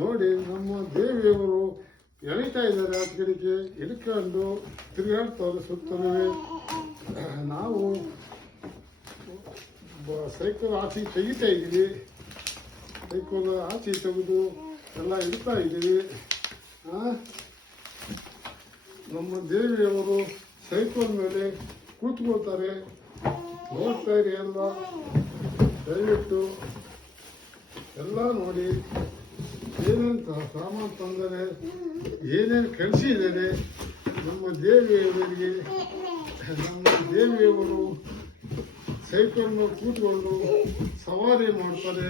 ನೋಡಿ ನಮ್ಮ ದೇವಿಯವರು ಎಳಿತಾ ಇದ್ದಾರೆ ಆ ಕಡೆಗೆ ಇಳ್ಕೊಂಡು ತಿರುಗಾಡ್ತವ್ರೆ ಸುತ್ತಲೂ. ನಾವು ಸೈಕಲ್ ಆಚೆ ತೆಗಿತಾ ಇದ್ದೀವಿ, ಸೈಕಲ್ ಆಚೆ ತೆಗೆದು ಎಲ್ಲ ಇಡ್ತಾ ಇದ್ದೀವಿ. ನಮ್ಮ ದೇವಿಯವರು ಸೈಕಲ್ ಮೇಲೆ ಕೂತ್ಕೊಳ್ತಾರೆ. ನೋಡ್ತಾ ಇರಿ ಎಲ್ಲ, ದಯವಿಟ್ಟು ಎಲ್ಲ ನೋಡಿ. ಏನೇನು ಸಾಮಾನು ತಂದರೆ, ಏನೇನು ಕಳಿಸಿದ್ದಾರೆ ನಮ್ಮ ದೇವಿಯವರಿಗೆ. ನಮ್ಮ ದೇವಿಯವರು ಸೈಕಲ್ ಮೇಲೆ ಕೂತ್ಕೊಂಡು ಸವಾರಿ ಮಾಡ್ತಾರೆ.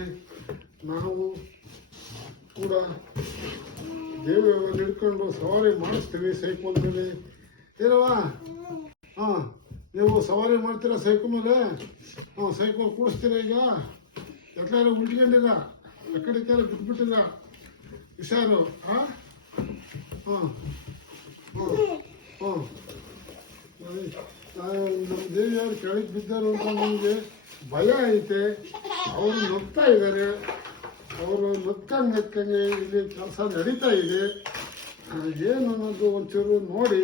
ನಾವು ಕೂಡ ದೇವಿಯವರು ಹಿಡ್ಕೊಂಡು ಸವಾರಿ ಮಾಡಿಸ್ತೀವಿ ಸೈಕಲ್ ಮೇಲೆ. ಏನವ ನೀವು ಸವಾರಿ ಮಾಡ್ತೀರಾ ಸೈಕಲ್ ಮೇಲೆ? ಸೈಕಲ್ ಕೂಡಿಸ್ತೀರಾ? ಈಗ ಎಲ್ಲರೂ ಉಳ್ಕೊಂಡಿರ, ಎಕಡೆ ಬಿಟ್ಬಿಟ್ಟಿರ ಹುಷಾರು. ನಮ್ಮ ದೇವಿಯವರು ಕೆಳಗೆ ಬಿದ್ದರು ಅಂತ ನಮಗೆ ಭಯ ಐತೆ. ಅವರು ನಗ್ತಾ ಇದ್ದಾರೆ. ಅವರು ನಕ್ಕಂಗೆ ಇಲ್ಲಿ ಕೆಲಸ ನಡೀತಾ ಇದೆ. ಏನು ಅನ್ನೋದು ಒಂಚೂರು ನೋಡಿ.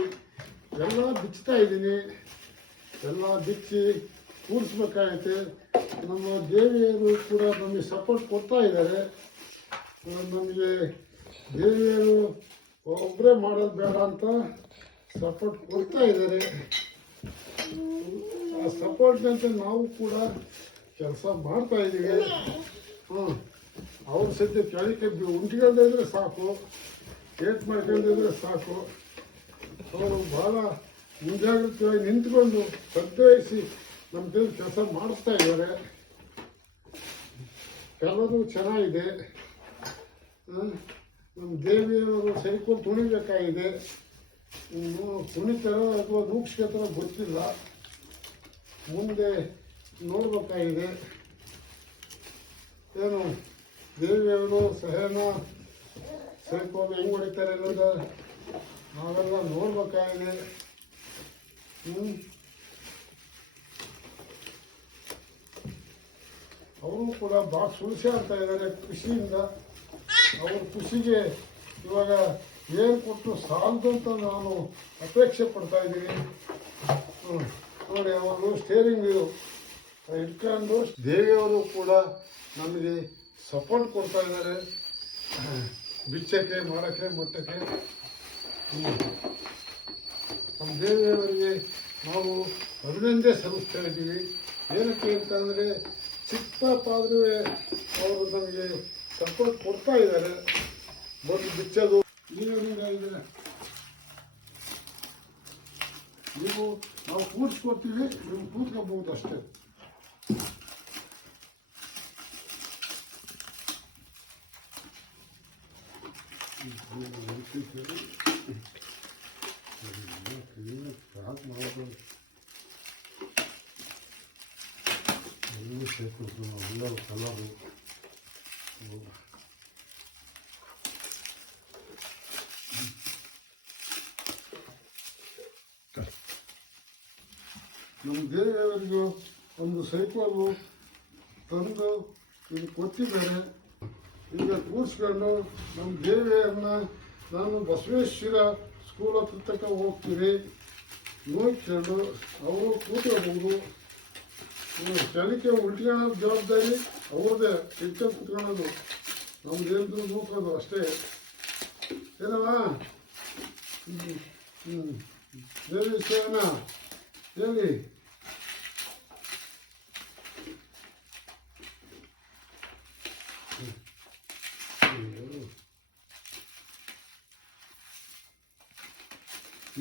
ಎಲ್ಲ ಬಿಚ್ತಾ ಇದ್ದೀನಿ, ಎಲ್ಲ ಬಿಚ್ಚಿ ಕೂಡಿಸ್ಬೇಕಾಗೈತೆ. ನಮ್ಮ ದೇವಿಯರು ಕೂಡ ನಮಗೆ ಸಪೋರ್ಟ್ ಕೊಡ್ತಾ ಇದ್ದಾರೆ. ನಮಗೆ ದೇವಿಯರು ಒಬ್ಬರೇ ಮಾಡೋದು ಬೇಡ ಅಂತ ಸಪೋರ್ಟ್ ಕೊಡ್ತಾ ಇದ್ದಾರೆ. ಆ ಸಪೋರ್ಟ್ನಂತೆ ನಾವು ಕೂಡ ಕೆಲಸ ಮಾಡ್ತಾ ಇದ್ದೀವಿ. ಅವ್ರ ಸದ್ಯ ಕೆಳಕ್ಕೆ ಉಂಟ್ಕೊಂಡಿದ್ರೆ ಸಾಕು, ಏಟ್ ಮಾಡ್ಕೊಂಡಿದ್ರೆ ಸಾಕು. ಅವರು ಭಾಳ ಮುಂಜಾಗ್ರತೆಯಾಗಿ ನಿಂತ್ಕೊಂಡು ಶ್ರದ್ಧವಹಿಸಿ ನಮ್ಮ ದೇವ್ರ ಕೆಲಸ ಮಾಡಿಸ್ತಾ ಇದ್ದಾರೆ. ಎಲ್ಲರೂ ಚೆನ್ನಾಗಿದೆ. ನಮ್ಮ ದೇವಿಯವರು ಸೈಕಲ್ ತುಣಿಬೇಕಾಗಿದೆ. ತುಣಿತಾರೋ ಅಥವಾ ನೂಕ್ಸ್ಕೊತಾರೋ ಗೊತ್ತಿಲ್ಲ, ಮುಂದೆ ನೋಡಬೇಕಾಗಿದೆ. ಏನು ದೇವಿಯವರು ಸಹನ ಸೈಕಲ್ ಹೆಂಗೆ ಹೊಡಿತಾರೆ ಅನ್ನೋದು ನಾವೆಲ್ಲ ನೋಡ್ಬೇಕಾಗಿದೆ. ಅವರು ಕೂಡ ಭಾಳ ಸುಳಿಸಿ ಆಗ್ತಾ ಇದ್ದಾರೆ ಖುಷಿಯಿಂದ. ಅವ್ರ ಖುಷಿಗೆ ಇವಾಗ ಏನು ಕೊಟ್ಟು ಸಾಲದು ಅಂತ ನಾನು ಅಪೇಕ್ಷೆ ಪಡ್ತಾ ಇದ್ದೀನಿ. ನೋಡಿ, ಅವರು ಸ್ಟೇರಿಂಗ್ ಇಟ್ಕೊಂಡು ದೇವಿಯವರು ಕೂಡ ನಮಗೆ ಸಪೋರ್ಟ್ ಕೊಡ್ತಾ ಇದ್ದಾರೆ, ಬಿಚ್ಚಕ್ಕೆ, ಮಾಡೋಕ್ಕೆ, ಮುಟ್ಟಕ್ಕೆ. ನಮ್ಮ ದೇವಿಯವರಿಗೆ ನಾವು ಅಭಿನಂದನೆ ಸಲ್ಲಿಸ್ತಾ ಇದ್ದೀವಿ. ಏನಕ್ಕೆ ಅಂತಂದರೆ ಚಿಕ್ಕ ಪಾದರೂ ಅವರು ನಮಗೆ ಸಪೋರ್ಟ್ ಕೊಡ್ತಾ ಇದ್ದಾರೆ. ಬಂದು ಬಿಚ್ಚೋದು ನೀವೇನಿದೆ, ನೀವು ನಾವು ಕೂಡಿಸ್ಕೊಡ್ತೀವಿ, ನೀವು ಕೂತ್ಕೋಬಹುದು ಅಷ್ಟೇ. ಎಲ್ಲರೂ ಕಲರು ನಮ್ಮ ದೇವಿಯವರಿಗೂ ಒಂದು ಸೈಕಲ್ಲು ತಂದು ಇದು ಕೊಟ್ಟಿದ್ದಾರೆ. ಈಗ ಕೂರಿಸ್ಕೊಂಡು ನಮ್ಮ ದೇವಿಯರನ್ನ ನಾನು ಬಸವೇಶ್ವರ ಸ್ಕೂಲ್ ಹತ್ರ ತನಕ ಹೋಗ್ತೀನಿ. ನೋಡ್ಕೊಂಡು ಅವರು ಕೂತ್ಕೋಬಹುದು. ಜನಕ್ಕೆ ಉಳ್ಕೊಳ್ಳೋ ಜವಾಬ್ದಾರಿ ಅವ್ರದ್ದೇ. ಇಟ್ಕೊಂಡು ಕುತ್ಕೊಳ್ಳೋದು ನಮ್ದೇನು ನೋಡ್ಕೋದು ಅಷ್ಟೇ. ಏನವಾ ದೇವಿ ಸೇವನ ಹೇಳಿ.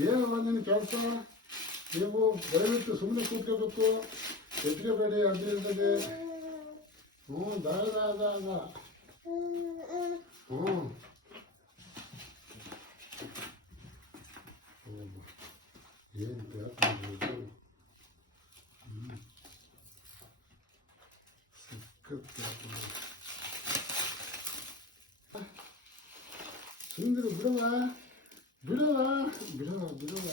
ಏನವ ನಿನ್ನ ಕೆಲಸ? ನೀವು ದಯವಿಟ್ಟು ಸುಮ್ಮನೆ ಕೂತ್ಕೋಬೇಕು, ಎತ್ಕೋಬೇಡಿ. ಅಡ್ಡಿರ್ತದೆ. ದಾಗ ಏನು ಕೇಳ್ಕೊಂಡು ಸುಂದರ ಬಿಡವ ಬಿಡವ ಬಿಡವ ಬಿಡವ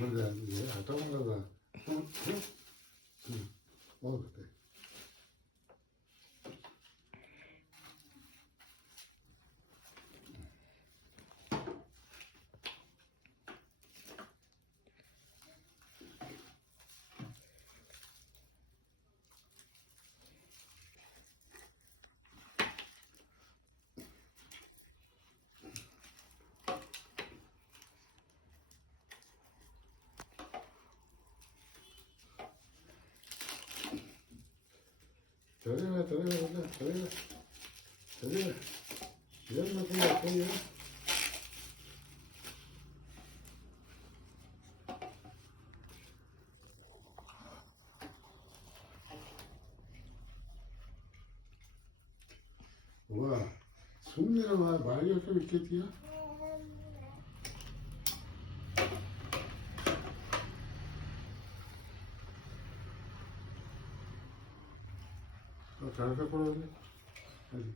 ನೋಡಿ ಹಠ ಮಾಡದ. ಹೋಗುತ್ತೆ. ಏನು ಮಾಡ್ಕೊಂಡು ವಾ ಸುಮ್ಮನೆ ಬಾಯಿಗೆ ವಿಕ್ಕೈತಿಯ ಕಳಕ ಕೊಡೋದು ಸರಿ